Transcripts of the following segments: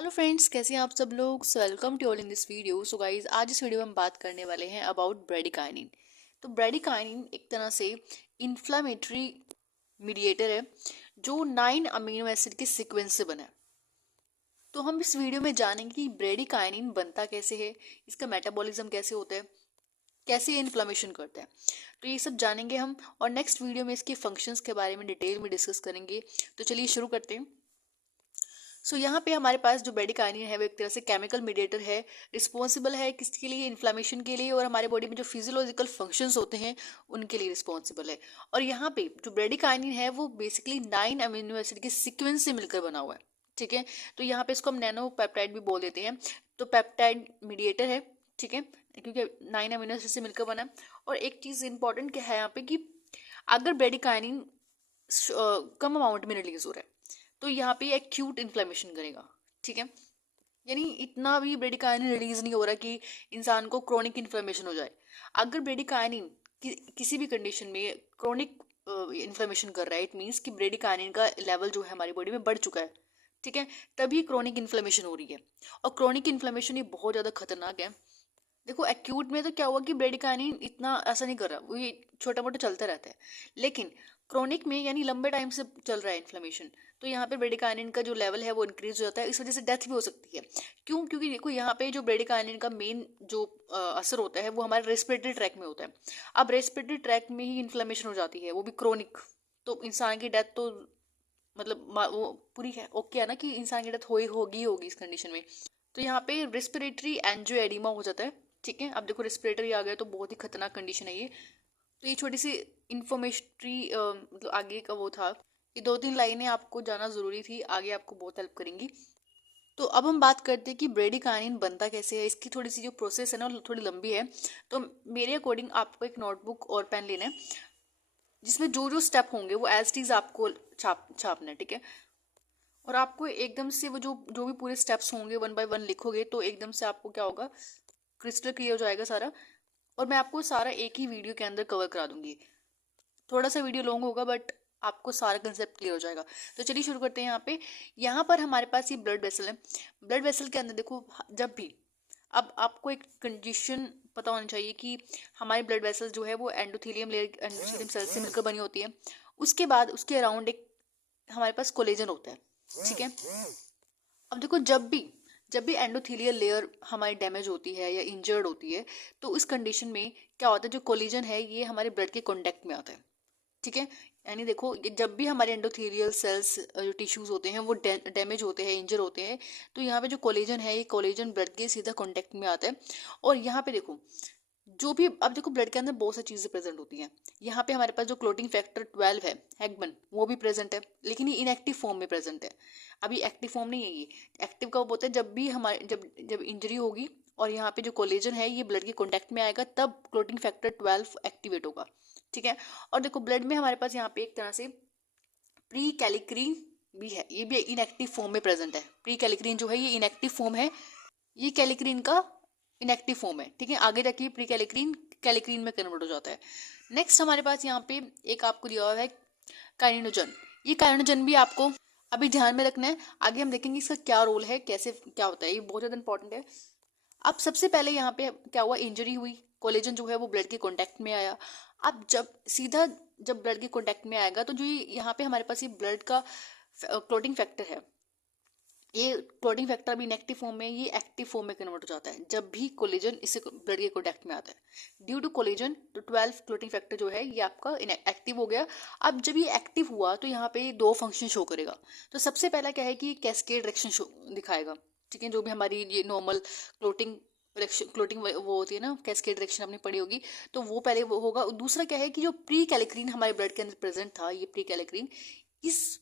Hello friends, कैसे हैं आप सब लोग। Welcome to all in this video. So guys, आज इस वीडियो में हम बात करने वाले हैं अबाउट ब्रेडिकाइनिन। तो ब्रेडिकाइनिन एक तरह से इन्फ्लामेटरी मीडिएटर है जो 9 अमीनो एसिड के सीक्वेंस से बना है। तो हम इस वीडियो में जानेंगे कि ब्रेडिकाइनिन बनता कैसे है, इसका मेटाबॉलिज्म कैसे होता है, कैसे ये इन्फ्लामेशन करता है। तो ये सब जानेंगे हम, और नेक्स्ट वीडियो में इसके फंक्शंस के बारे में डिटेल में डिस्कस करेंगे। तो चलिए शुरू करते हैं। यहाँ पे हमारे पास जो ब्रेडिकाइनिन है वो एक तरह से केमिकल मीडिएटर है, रिस्पॉन्सिबल है किसके लिए, इन्फ्लामेशन के लिए, और हमारे बॉडी में जो फिजियोलॉजिकल फंक्शंस होते हैं उनके लिए रिस्पॉन्सिबल है। और यहाँ पे जो ब्रेडिकाइनिन है वो बेसिकली 9 अमीनो एसिड के सीक्वेंस से मिलकर बना हुआ है। ठीक है, तो यहाँ पे इसको हम नैनो पेप्टाइड भी बोल देते हैं। तो पेप्टाइड मीडिएटर है, ठीक है, क्योंकि 9 अमीनो एसिड से मिलकर बना है। और एक चीज इंपॉर्टेंट क्या है यहाँ पे कि अगर ब्रेडिकाइनिन कम अमाउंट में रिलीज हो रहा है तो यहाँ पे एक्यूट इन्फ्लेमेशन करेगा। ठीक है, यानी इतना भी ब्रेडिकाइनिन रिलीज नहीं हो रहा कि इंसान को क्रोनिक इन्फ्लेमेशन हो जाए। अगर ब्रेडिकाइनिन किसी भी कंडीशन में क्रोनिक इन्फ्लेमेशन कर रहा है, इट मीन्स कि ब्रेडिकाइनिन का लेवल जो है हमारी बॉडी में बढ़ चुका है। ठीक है, तभी क्रोनिक इन्फ्लेमेशन हो रही है। और क्रोनिक इन्फ्लेमेशन ये बहुत ज़्यादा खतरनाक है। देखो, एक्यूट में तो क्या हुआ कि ब्रेडिकाइनिन इतना ऐसा नहीं कर रहा, वो ये छोटा मोटा चलता रहता है। लेकिन क्रोनिक में यानी लंबे टाइम से चल रहा है इन्फ्लेमेशन, तो यहाँ पे ब्रेडिकाइनिन का जो लेवल है वो इंक्रीज हो जाता है। इस वजह से डेथ भी हो सकती है। क्यों? क्योंकि देखो यहाँ पे जो ब्रेडिकाइनिन का मेन जो असर होता है वो हमारे रेस्पिरेटरी ट्रैक में होता है। अब रेस्पिरेटरी ट्रैक में ही इन्फ्लेमेशन हो जाती है, वो भी क्रोनिक, तो इंसान की डेथ तो मतलब वो पूरी है, ओके है ना, कि इंसान की डेथ होगी इस कंडीशन में। तो यहाँ पे रेस्पिरेटरी एंजियोएडिमा हो जाता है। ठीक है, अब देखो रेस्पिरेटरी आ गया तो बहुत ही खतरनाक कंडीशन है ये। तो ये छोटी सी इंफॉर्मेटरी मतलब आगे का वो था। ये 2-3 लाइनें आपको जाना जरूरी थी, आगे आपको बहुत हेल्प करेंगी। तो अब हम बात करते हैं कि ब्रेडिकाइनिन बनता कैसे है। इसकी थोड़ी सी जो प्रोसेस है ना वो थोड़ी लंबी है। तो मेरे अकॉर्डिंग आपको एक नोटबुक और पेन लेना है, जिसमें जो जो स्टेप होंगे वो एज इट इज आपको छापना है। ठीक है, और आपको एकदम से वो जो जो भी पूरे स्टेप्स होंगे वन बाय वन लिखोगे तो एकदम से आपको क्या होगा, क्रिस्टल क्लियर हो जाएगा सारा। और मैं आपको सारा एक ही वीडियो के अंदर कवर करा दूंगी। थोड़ा सा वीडियो लॉन्ग होगा बट आपको सारा कंसेप्ट क्लियर हो जाएगा। तो चलिए शुरू करते हैं। यहाँ पर हमारे पास ये ब्लड वेसल है। ब्लड वेसल के अंदर देखो, जब भी, अब आपको एक कंडीशन पता होनी चाहिए कि हमारी ब्लड वेसल जो है वो एंडोथेलियम लेयर एंडोथेलियम सेल से मिलकर बनी होती है। उसके बाद उसके अराउंड एक हमारे पास कोलेजन होता है। ठीक है, अब देखो, जब भी एंडोथेलियल लेयर हमारी डैमेज होती है या इंजर्ड होती है तो इस कंडीशन में क्या होता है, जो कोलिजन है ये हमारे ब्लड के कांटेक्ट में आता है। ठीक है, यानी देखो, जब भी हमारे एंडोथेलियल सेल्स जो टिश्यूज होते हैं वो डैमेज होते हैं, इंजर होते हैं, तो यहाँ पे जो कोलेजन है ये कोलेजन ब्लड के सीधा कांटेक्ट में आता है। और यहाँ पे देखो, जो भी, अब देखो ब्लड के अंदर बहुत सारी चीजें प्रेजेंट होती हैं। यहाँ पे हमारे पास जो क्लोटिंग फैक्टर 12 है, हैगमन, वो भी प्रेजेंट है, लेकिन ये इनएक्टिव फॉर्म में प्रेजेंट है। अभी एक्टिव फॉर्म नहीं है ये। एक्टिव कब होता है, जब भी हमारे जब जब इंजरी होगी और यहाँ पे जो कोलेजन है ये ब्लड के कॉन्टेक्ट में आएगा, तब क्लोटिंग फैक्टर 12 एक्टिवेट होगा। ठीक है, और देखो ब्लड में हमारे पास यहाँ पे एक तरह से प्री कैलिक्रीन भी है, ये भी इनएक्टिव फॉर्म में प्रेजेंट है। प्री कैलिक्रीन जो है ये इनएक्टिव फॉर्म है, ये कैलिक्रीन का इनएक्टिव फॉर्म है। ठीक है, आगे जाके प्री कैलिक्रीन कैलिक्रीन में कन्वर्ट हो जाता है। नेक्स्ट हमारे पास यहाँ पे एक आपको दिया हुआ है काइनोजन। ये काइनोजन भी आपको अभी ध्यान में रखना है, आगे हम देखेंगे इसका क्या रोल है, कैसे क्या होता है, ये बहुत ज्यादा इंपॉर्टेंट है। अब सबसे पहले यहाँ पे क्या हुआ, इंजरी हुई, कोलेजन जो है वो ब्लड के कांटेक्ट में आया। अब जब ब्लड के कांटेक्ट में आएगा तो जो ये यहाँ पे हमारे पास ये ब्लड का क्लोटिंग फैक्टर है, ये क्लोटिंग फैक्टर भी इनएक्टिव फॉर्म में, ये एक्टिव फॉर्म में कन्वर्ट हो जाता है जब भी कोलेजन इससे ब्लड के कॉन्टेक्ट में आता है। ड्यू टू कोलेजन तो 12 क्लोटिंग फैक्टर जो है ये आपका एक्टिव हो गया। अब जब ये एक्टिव हुआ तो यहाँ पे दो फंक्शन शो करेगा। तो सबसे पहला क्या है कि कैस्केड रिएक्शन शो दिखाएगा। ठीक है, जो भी हमारी ये नॉर्मल क्लोटिंग वो होती है ना, कैस्केड रिएक्शन आपने पढ़ी होगी, तो वो पहले वो होगा। दूसरा क्या है कि जो प्री कैलिक्रीन हमारे ब्लड के अंदर प्रेजेंट था, ये प्री कैलिक्रीन, इस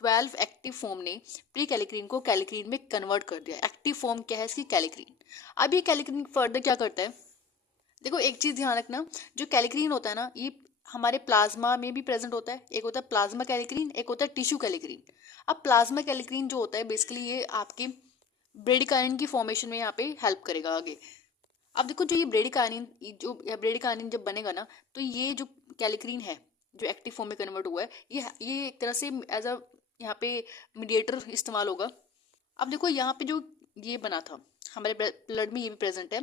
12 एक्टिव फॉर्म ने प्री कैलिक्रीन को कैलिक्रीन में कन्वर्ट कर दिया। एक्टिव फॉर्म क्या है इसकी, कैलिक्रीन। अब ये कैलिक्रीन फर्दर क्या करता है, देखो एक चीज ध्यान रखना, जो कैलिक्रीन होता है ना ये हमारे प्लाज्मा में भी प्रेजेंट होता है। एक होता है प्लाज्मा कैलिक्रीन, एक होता है टिश्यू कैलिक्रीन। अब प्लाज्मा कैलिक्रीन जो होता है बेसिकली ये आपके ब्रेडिकाइनिन की फॉर्मेशन में यहाँ पे हेल्प करेगा आगे। अब देखो, जो ये ब्रेडिकाइनिन जब बनेगा ना, तो ये जो कैलिक्रीन है जो एक्टिव फॉर्म में कन्वर्ट हुआ है, ये एक तरह से एज अ यहाँ पे मीडिएटर इस्तेमाल होगा। अब देखो यहाँ पे जो ये बना था हमारे ब्लड में, ये भी प्रेजेंट है,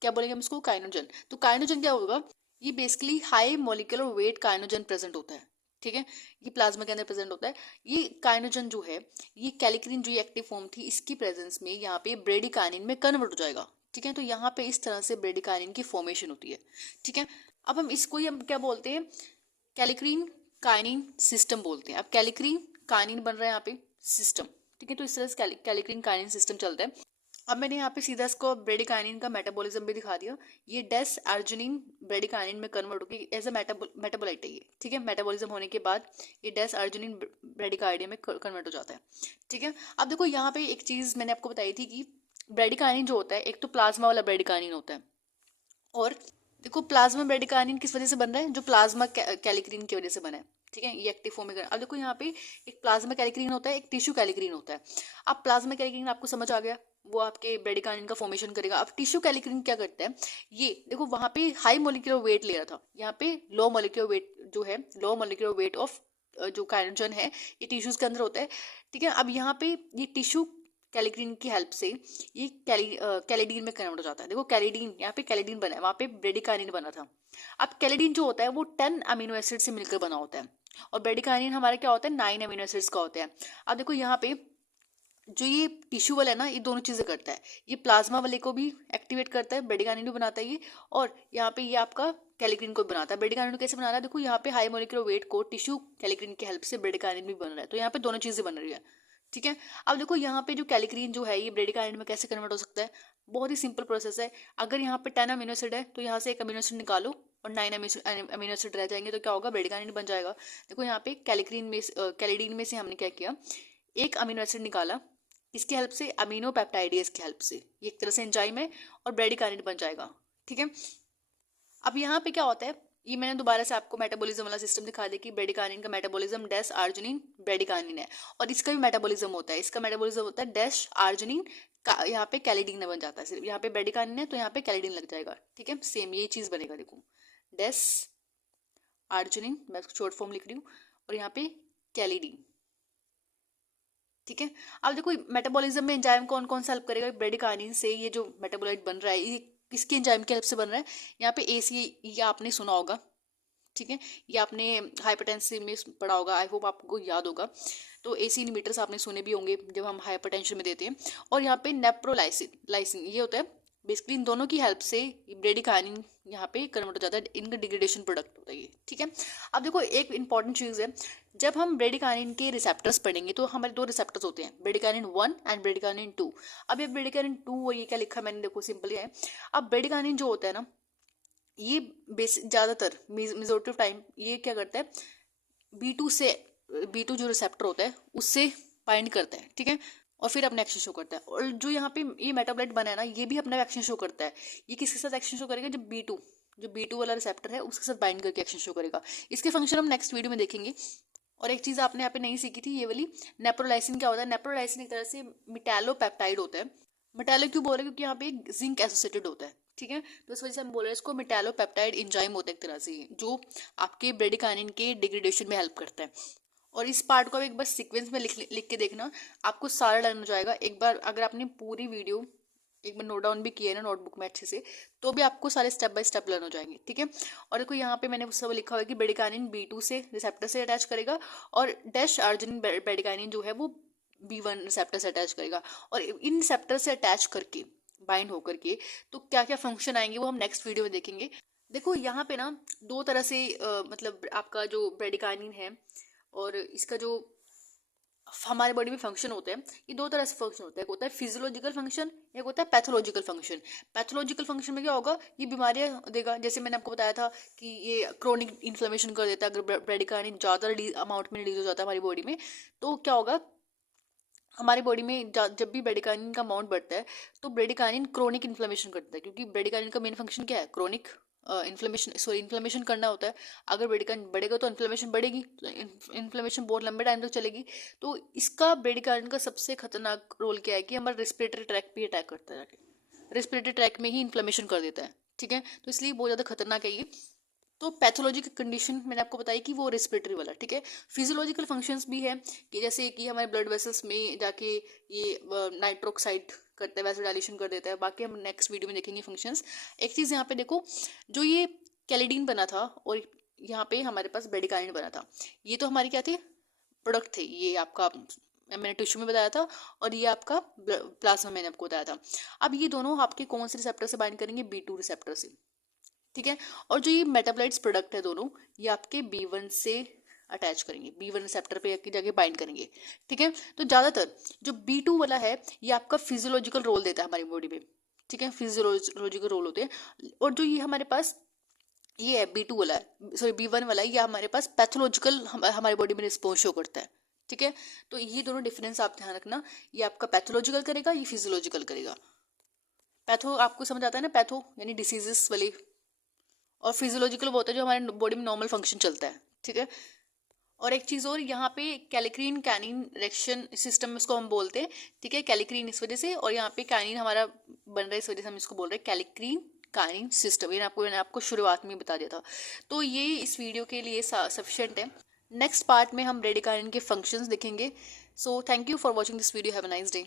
क्या बोलेंगे हम इसको, काइनोजन। तो काइनोजन क्या होगा, ये basically high molecular weight kininogen present होता है, ठीक है, ये प्लाज्मा के अंदर प्रेजेंट होता है। ये काइनोजन जो है, ये कैलिक्रिन जो एक्टिव फॉर्म थी, इसकी प्रेजेंस में यहाँ पे ब्रेडिकाइनिन में कन्वर्ट हो जाएगा, ठीक है। तो यहाँ पे इस तरह से ब्रेडिकाइनिन की फॉर्मेशन होती है, ठीक है। अब हम इसको ही हम क्या बोलते हैं, कैलिक्रीन काइनिन सिस्टम बोलते हैं। अब कैलिक्रीन काइनिन बन रहा है यहाँ पे सिस्टम, ठीक है। तो इस तरह से कैलिक्रीन काइनिन सिस्टम चलता है। अब मैंने यहाँ पे सीधा इसको ब्रेडिकाइनिन का मेटाबॉलिज्म भी दिखा दिया। ये डेस अर्जिनिन ब्रेडिकाइनिन में कन्वर्ट होकर एज अ मेटाबोलाइट है ये, ठीक है। मेटाबॉलिज्म होने के बाद ये डेस अर्जिनिन ब्रेडिकाइनिन में कन्वर्ट हो जाता है, ठीक है। अब देखो यहाँ पे एक चीज मैंने आपको बताई थी कि ब्रेडिकाइनिन जो होता है, एक तो प्लाज्मा वाला ब्रेडिकाइनिन होता है, और देखो प्लाज्मा ब्रेडिकाइनिन किस वजह से बन रहा है, जो प्लाज्मा कैलिक्रीन की वजह से बना है, ठीक है। ये एक्टिव फॉर्म में अब देखो यहाँ पे एक प्लाज्मा कैलिक्रीन होता है, एक टिश्यू कैलिक्रीन होता है। अब प्लाज्मा कैलिक्रीन आपको समझ आ गया, वो आपके ब्रेडिकाइनिन का फॉर्मेशन करेगा। अब टिश्यू कैलिक्रीन क्या करता है, ये देखो वहां पे हाई मोलिकुलर वेट ले रहा था, यहाँ पे लो मोलिकुलर वेट जो है, लो मोलिकुलर वेट ऑफ जो काइनोजन है, ये टिश्यूज के अंदर होता है, ठीक है। अब यहाँ पे ये टिश्यू कैलिक्रीन की हेल्प से ये कैलिडीन में कन्वर्ट हो जाता है। देखो कैलिडीन, यहाँ पे कैलिडीन बना है, वहां पे ब्रेडिकाइनिन बना था। अब कैलिडीन जो होता है वो 10 अमीनो एसिड से मिलकर बना होता है, और ब्रेडिकाइनिन हमारा क्या होता है, 9 अमीनो एसिड्स का होता है। अब देखो यहाँ पे जो ये टिश्यू वाला है ना, ये दोनों चीजें करता है, ये प्लाज्मा वाले को भी एक्टिवेट करता है, ब्रेडिकाइनिन भी बनाता है ये, और यहाँ पे ये आपका कैलिक्रीन को बनाता है। ब्रेडिकाइनिन कैसे बना रहा है, देखो यहाँ पे हाई मोलिकुलर वेट को टिश्यू कैलिक्रीन की हेल्प से ब्रेडिकाइनिन भी बन रहा है, तो यहाँ पे दोनों चीजें बन रही है, ठीक है। अब देखो यहाँ पे जो कैलिक्रीन जो है, ये ब्रेडिकाइनिन में कैसे कन्वर्ट हो सकता है, बहुत ही सिंपल प्रोसेस है। अगर यहाँ पे 10 अमीनो एसिड है, तो यहाँ से एक अमीनो एसिड निकालो और 9 अमीनो एसिड रह जाएंगे, तो क्या होगा, ब्रेडिकाइनिन बन जाएगा। देखो यहाँ पे कैलिडीन में से हमने क्या किया, एक अमीनो एसिड निकाला, इसकी हेल्प से, अमीनो पेप्टाइडेज की हेल्प से, ये एक तरह से एंजाइम है, और ब्रेडिकाइनिन बन जाएगा, ठीक है। अब यहाँ पे क्या होता है, ये मैंने दोबारा से आपको मेटाबॉलिज्म वाला सिस्टम दिखा दिया कि ब्रेडिकाइनिन का मेटाबॉलिज्म डैश आर्जिनिन ब्रेडिकाइनिन है, और इसका भी मेटाबॉलिज्म होता है, इसका मेटाबॉलिज्म होता है डैश आर्जिनिन का, यहाँ पे कैलिडीन में बन जाता है। सिर्फ यहाँ पे ब्रेडिकाइनिन है तो यहाँ पे कैलिडीन लग जाएगा, ठीक है। सेम ये चीज बनेगा, देखो डैश आर्जिनिन, मैं इसको शॉर्ट फॉर्म लिख रही हूँ, और यहाँ पे कैलिडीन, ठीक है। अब देखो मेटाबॉलिज्म में एंजाइम कौन कौन सा हेल्प करेगा, ब्रेडिकाइनिन से ये जो मेटाबोलाइट बन रहा है, ये किसके एंजाइम की हेल्प से बन रहा है, यहाँ पे एसी, ये आपने सुना होगा, ठीक है, ये आपने हाइपरटेंसिव में पढ़ा होगा, आई होप आपको याद होगा। तो एसी इनहिबिटर्स आपने सुने भी होंगे जब हम हाइपरटेंशन में देते हैं। और यहाँ पे नेप्रोलाइसिन लाइसिन ये होता है, बेसिकली इन दोनों की हेल्प से ब्रेडिकाइनिन यहाँ पे कन्वर्ट हो जाता है, इनका डिग्रेडेशन प्रोडक्ट होता है ये, ठीक है। अब देखो एक इंपॉर्टेंट चीज है, जब हम ब्रेडिकाइनिन के रिसेप्टर्स पढ़ेंगे तो हमारे दो रिसेप्टर्स होते हैं, ब्रेडिकाइनिन 1 एंड ब्रेडिकाइनिन 2। अब ये ब्रेडिकाइनिन 2, वो ये क्या लिखा मैंने, देखो सिंपल है। अब ब्रेडिकाइनिन जो होता है ना, ये ज्यादातर मेजोरिटी ऑफ टाइम ये क्या करता है, B2 से, B2 जो रिसेप्टर होता है उससे बाइंड करता है, ठीक है, और फिर अपना एक्शन शो करता है। और जो यहाँ पे ये मेटाबोलाइट बना है ना, ये भी अपना एक्शन शो करता है। ये किसके साथ एक्शन शो करेगा, जब B2, जो B2 वाला रिसेप्टर है उसके साथ बाइंड करके एक्शन शो करेगा। इसके फंक्शन हम नेक्स्ट वीडियो में देखेंगे। और एक चीज आपने यहाँ पे नहीं सीखी थी, ये वाली नेप्रोलाइसिन क्या होता है। नेप्रोलाइसिन एक तरह से मिटालोपेप्टाइड होता है। मिटालो क्यों बोल रहे हैं, क्योंकि यहाँ पे जिंक एसोसिएटेड होता है, ठीक है। तो इस वजह से हम बोल रहे हैं इसको मिटालोपेप्टाइड एंजाइम होता है एक तरह से, जो आपके ब्रेडिकाइनिन के डिग्रेडेशन में हेल्प करता है। और इस पार्ट को एक बार सीक्वेंस में लिख के देखना, आपको सारा लर्न हो जाएगा। एक बार अगर आपने पूरी वीडियो एक बार नोट डाउन भी किया है ना नोटबुक में अच्छे से, तो भी आपको सारे स्टेप बाय स्टेप लर्न हो जाएंगे, ठीक है। और देखो यहाँ पे मैंने सब लिखा हुआ है कि ब्रेडिकाइनिन B2 से रिसेप्टर से अटैच करेगा, और डैश अर्जिनिन ब्रेडिकाइनिन जो है वो B1 रिसेप्टर से अटैच करेगा। और इन रिसेप्टर से अटैच करके, बाइंड होकर के, तो क्या क्या फंक्शन आएंगे वो हम नेक्स्ट वीडियो में देखेंगे। देखो यहाँ पे ना दो तरह से मतलब आपका जो ब्रेडिकाइनिन है और इसका जो हमारे बॉडी में फंक्शन होते हैं, ये दो तरह से फंक्शन होता है। एक होता है फिजियोलॉजिकल फंक्शन, एक होता है पैथोलॉजिकल फंक्शन। पैथोलॉजिकल फंक्शन में क्या होगा, ये बीमारियां देगा। जैसे मैंने आपको बताया था कि ये क्रोनिक इन्फ्लेमेशन कर देता है। अगर ब्रेडिकाइनिन ज्यादा अमाउंट में रिलीज हो जाता है हमारी बॉडी में, तो क्या होगा, हमारी बॉडी में जब भी ब्रेडिकाइनिन का अमाउंट बढ़ता है तो ब्रेडिकाइनिन क्रोनिक इन्फ्लेमेशन करता है, क्योंकि ब्रेडिकाइनिन का मेन फंक्शन क्या है, क्रोनिक इन्फ्लेमेशन करना होता है। अगर ब्रेडिकाइनिन बढ़ेगा तो इन्फ्लेमेशन बढ़ेगी, तो इन्फ्लेमेशन बहुत लंबे टाइम तक चलेगी। तो इसका ब्रेडिकाइनिन का सबसे खतरनाक रोल क्या है कि हमारा रेस्पिरेटरी ट्रैक पे अटैक करता है, रेस्पिरेटरी ट्रैक में ही इन्फ्लेमेशन कर देता है, ठीक है। तो इसलिए बहुत ज्यादा खतरनाक है ये। तो पैथोलॉजिकल कंडीशन मैंने आपको बताई कि वो रेस्पिरेटरी वाला, ठीक है। फिजियोलॉजिकल फंक्शंस भी है कि जैसे कि हमारे ब्लड वेसल्स में जाके ये नाइट्रोक्साइड करता है, वैसोडाइलेशन कर देता है। बाकी हम नेक्स्ट वीडियो में देखेंगे फंक्शंस। एक चीज़ यहाँ पे देखो, जो ये कैलिडीन बना था और यहाँ पे हमारे पास ब्रेडिकाइनिन बना था, ये तो हमारे क्या थे, प्रोडक्ट थे। ये आपका मैंने टिश्यू में बताया था और ये आपका प्लाज्मा मैंने आपको बताया था। अब ये दोनों आपके कौन से रिसेप्टर से बाइंड करेंगे, B2 रिसेप्टर से, ठीक है। और जो ये मेटाबोलाइट्स प्रोडक्ट है दोनों, ये आपके B1 से अटैच करेंगे, B1 रिसेप्टर पे जाके बाइंड करेंगे, ठीक है। तो ज़्यादातर जो B2 वाला है ये आपका फिजियोलॉजिकल रोल देता है हमारी बॉडी में, ठीक है, फिजियोलॉजिकल रोल होते हैं। और जो ये हमारे पास ये है B2 वाला है, सॉरी B1 वाला है, ये हमारे पास पैथोलॉजिकल हमारी बॉडी में रिस्पॉन्स शो करता है, ठीक है। तो ये दोनों डिफरेंस आप ध्यान रखना, ये आपका पैथोलॉजिकल करेगा, ये फिजियोलॉजिकल करेगा। पैथो आपको समझ आता है ना, पैथो यानी डिसीजेस वाली, और फिजियोलॉजिकल वो होता है जो हमारे बॉडी में नॉर्मल फंक्शन चलता है, ठीक है। और एक चीज़ और, यहाँ पे कैलिक्रीन कैनिन रिएक्शन सिस्टम इसको हम बोलते हैं, ठीक है। कैलिक्रीन इस वजह से, और यहाँ पे कैनिन हमारा बन रहा है इस वजह से हम इसको बोल रहे हैं कैलिक्रीन कैनिन सिस्टम। ये मैंने आपको शुरुआत में बता दिया था। तो ये इस वीडियो के लिए सफिशिएंट है। नेक्स्ट पार्ट में हम ब्रेडिकाइनिन के फंक्शंस देखेंगे। So thank you for watching this video. Have a nice day.